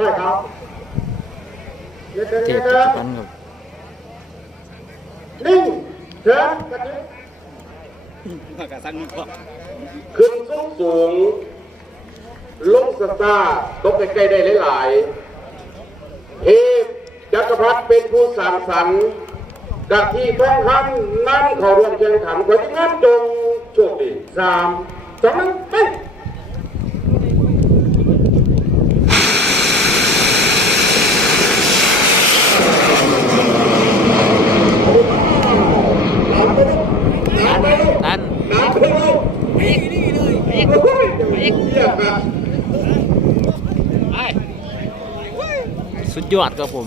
ไม่ครับเทพจักรพันธ์ครับนิ่งเชิญกันนี้ขึ้นสูงสูงลงสตาร์ตกใกล้ๆได้หลายๆเทพจักรพรรดิเป็นผู้สร้างสรรค์กะที่ทองคำนั่งเข้าร่วมแข่งขันขอที่งานจงโชคดี3 2 1ไปตันสุดยอดครับผม